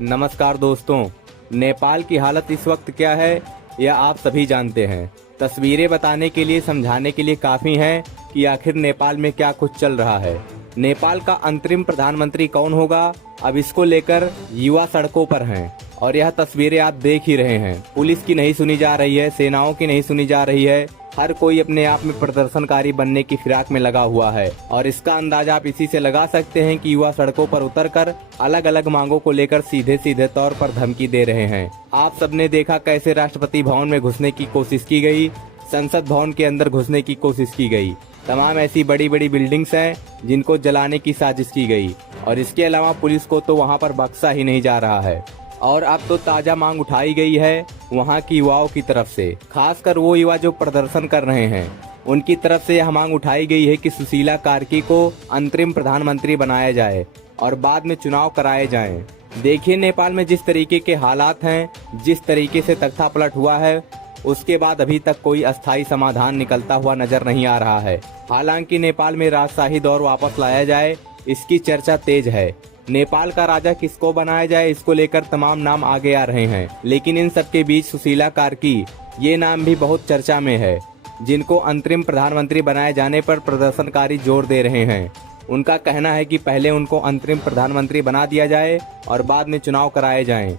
नमस्कार दोस्तों, नेपाल की हालत इस वक्त क्या है यह आप सभी जानते हैं। तस्वीरें बताने के लिए, समझाने के लिए काफ़ी हैं कि आखिर नेपाल में क्या कुछ चल रहा है। नेपाल का अंतरिम प्रधानमंत्री कौन होगा, अब इसको लेकर युवा सड़कों पर हैं और यह तस्वीरें आप देख ही रहे हैं। पुलिस की नहीं सुनी जा रही है, सेनाओं की नहीं सुनी जा रही है, हर कोई अपने आप में प्रदर्शनकारी बनने की फिराक में लगा हुआ है। और इसका अंदाजा आप इसी से लगा सकते हैं कि युवा सड़कों पर उतरकर अलग अलग मांगों को लेकर सीधे सीधे तौर पर धमकी दे रहे हैं। आप सबने देखा कैसे राष्ट्रपति भवन में घुसने की कोशिश की गई, संसद भवन के अंदर घुसने की कोशिश की गई। तमाम ऐसी बड़ी बड़ी बिल्डिंग्स हैं जिनको जलाने की साजिश की गई और इसके अलावा पुलिस को तो वहां पर बख्शा ही नहीं जा रहा है। और अब तो ताजा मांग उठाई गई है वहां की युवाओं की तरफ से, खासकर वो युवा जो प्रदर्शन कर रहे हैं उनकी तरफ से यह मांग उठाई गई है कि सुशीला कार्की को अंतरिम प्रधानमंत्री बनाया जाए और बाद में चुनाव कराए जाएं। देखिए नेपाल में जिस तरीके के हालात हैं, जिस तरीके से तख्ता पलट हुआ है, उसके बाद अभी तक कोई अस्थायी समाधान निकलता हुआ नजर नहीं आ रहा है। हालांकि नेपाल में राजशाही दौर वापस लाया जाए इसकी चर्चा तेज है। नेपाल का राजा किसको बनाया जाए इसको लेकर तमाम नाम आगे आ रहे हैं, लेकिन इन सबके बीच सुशीला कार्की ये नाम भी बहुत चर्चा में है, जिनको अंतरिम प्रधानमंत्री बनाए जाने पर प्रदर्शनकारी जोर दे रहे हैं। उनका कहना है कि पहले उनको अंतरिम प्रधानमंत्री बना दिया जाए और बाद में चुनाव कराए जाएं।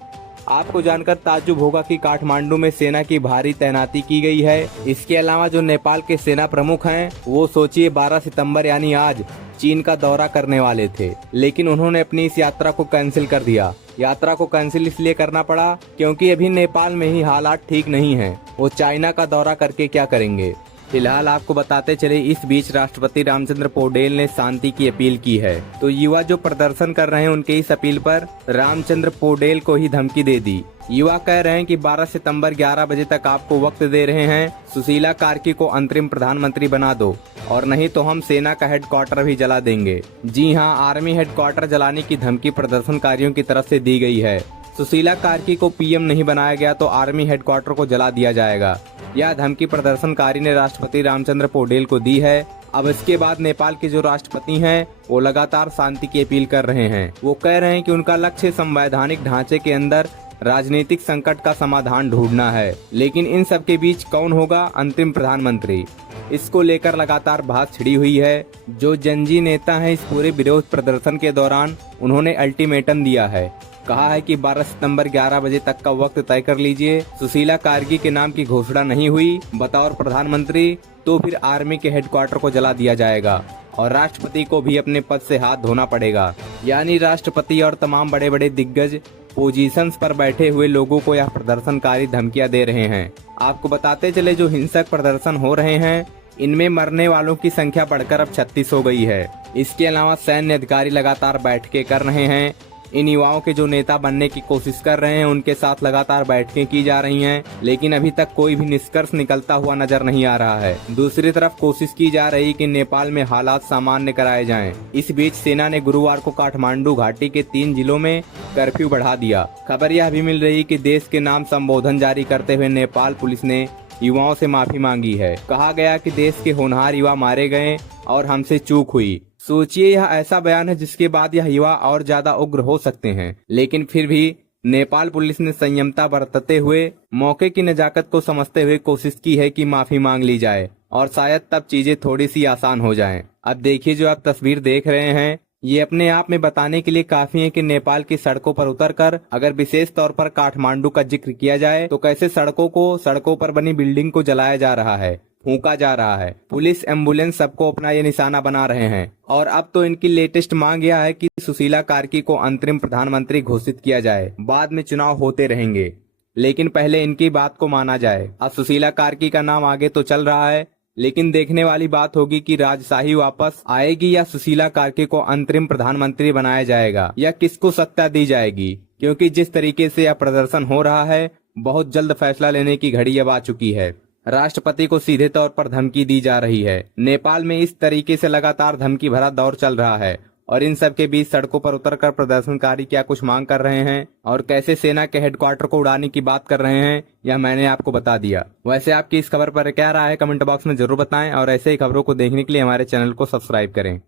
आपको जानकर ताज्जुब होगा कि काठमांडू में सेना की भारी तैनाती की गई है। इसके अलावा जो नेपाल के सेना प्रमुख हैं वो सोचिए 12 सितंबर यानी आज चीन का दौरा करने वाले थे, लेकिन उन्होंने अपनी इस यात्रा को कैंसिल कर दिया। यात्रा को कैंसिल इसलिए करना पड़ा क्योंकि अभी नेपाल में ही हालात ठीक नहीं हैं। वो चाइना का दौरा करके क्या करेंगे। फिलहाल आपको बताते चले, इस बीच राष्ट्रपति रामचंद्र पौडेल ने शांति की अपील की है। तो युवा जो प्रदर्शन कर रहे हैं उनके इस अपील पर रामचंद्र पौडेल को ही धमकी दे दी। युवा कह रहे हैं कि 12 सितंबर 11 बजे तक आपको वक्त दे रहे हैं, सुशीला कार्की को अंतरिम प्रधानमंत्री बना दो और नहीं तो हम सेना का हेडक्वार्टर भी जला देंगे। जी हां, आर्मी हेडक्वार्टर जलाने की धमकी प्रदर्शनकारियों की तरफ से दी गई है। सुशीला कार्की को पीएम नहीं बनाया गया तो आर्मी हेडक्वार्टर को जला दिया जाएगा। यह धमकी प्रदर्शनकारी ने राष्ट्रपति रामचंद्र पौडेल को दी है। अब इसके बाद नेपाल के जो राष्ट्रपति हैं वो लगातार शांति की अपील कर रहे हैं। वो कह रहे हैं कि उनका लक्ष्य संवैधानिक ढांचे के अंदर राजनीतिक संकट का समाधान ढूंढना है, लेकिन इन सब के बीच कौन होगा अंतिम प्रधानमंत्री, इसको लेकर लगातार बहस छिड़ी हुई है। जो जनजी नेता हैं इस पूरे विरोध प्रदर्शन के दौरान उन्होंने अल्टीमेटम दिया है, कहा है कि 12 सितंबर 11 बजे तक का वक्त तय कर लीजिए। सुशीला कार्की के नाम की घोषणा नहीं हुई बतौर प्रधानमंत्री तो फिर आर्मी के हेडक्वार्टर को जला दिया जाएगा और राष्ट्रपति को भी अपने पद से हाथ धोना पड़ेगा। यानी राष्ट्रपति और तमाम बड़े बड़े दिग्गज पोजीशंस पर बैठे हुए लोगों को यह प्रदर्शनकारी धमकियां दे रहे हैं। आपको बताते चले, जो हिंसक प्रदर्शन हो रहे हैं इनमें मरने वालों की संख्या बढ़कर अब 36 हो गई है। इसके अलावा सैन्य अधिकारी लगातार बैठकें कर रहे हैं। इन युवाओं के जो नेता बनने की कोशिश कर रहे हैं उनके साथ लगातार बैठकें की जा रही हैं, लेकिन अभी तक कोई भी निष्कर्ष निकलता हुआ नजर नहीं आ रहा है। दूसरी तरफ कोशिश की जा रही कि नेपाल में हालात सामान्य कराए जाएं। इस बीच सेना ने गुरुवार को काठमांडू घाटी के 3 जिलों में कर्फ्यू बढ़ा दिया। खबर यह भी मिल रही कि देश के नाम संबोधन जारी करते हुए नेपाल पुलिस ने युवाओं से माफी मांगी है। कहा गया कि देश के होनहार युवा मारे गए और हमसे चूक हुई। सोचिए, यह ऐसा बयान है जिसके बाद यह युवा और ज्यादा उग्र हो सकते हैं, लेकिन फिर भी नेपाल पुलिस ने संयमता बरतते हुए मौके की नजाकत को समझते हुए कोशिश की है कि माफी मांग ली जाए और शायद तब चीजें थोड़ी सी आसान हो जाएं। अब देखिए, जो आप तस्वीर देख रहे हैं ये अपने आप में बताने के लिए काफी है कि नेपाल की सड़कों पर उतरकर अगर विशेष तौर पर काठमांडू का जिक्र किया जाए तो कैसे सड़कों पर बनी बिल्डिंग को जलाया जा रहा है, फूंका जा रहा है। पुलिस, एम्बुलेंस सबको अपना ये निशाना बना रहे हैं। और अब तो इनकी लेटेस्ट मांग यह है कि सुशीला कार्की को अंतरिम प्रधानमंत्री घोषित किया जाए, बाद में चुनाव होते रहेंगे, लेकिन पहले इनकी बात को माना जाए। अब सुशीला कार्की का नाम आगे तो चल रहा है, लेकिन देखने वाली बात होगी कि राजशाही वापस आएगी या सुशीला कार्की को अंतरिम प्रधानमंत्री बनाया जाएगा या किसको सत्ता दी जाएगी। क्योंकि जिस तरीके से यह प्रदर्शन हो रहा है बहुत जल्द फैसला लेने की घड़ी अब आ चुकी है। राष्ट्रपति को सीधे तौर पर धमकी दी जा रही है। नेपाल में इस तरीके से लगातार धमकी भरा दौर चल रहा है और इन सब के बीच सड़कों पर उतरकर प्रदर्शनकारी क्या कुछ मांग कर रहे हैं और कैसे सेना के हेडक्वार्टर को उड़ाने की बात कर रहे हैं यह मैंने आपको बता दिया। वैसे आपकी इस खबर पर क्या राय है कमेंट बॉक्स में जरूर बताएं और ऐसे ही खबरों को देखने के लिए हमारे चैनल को सब्सक्राइब करें।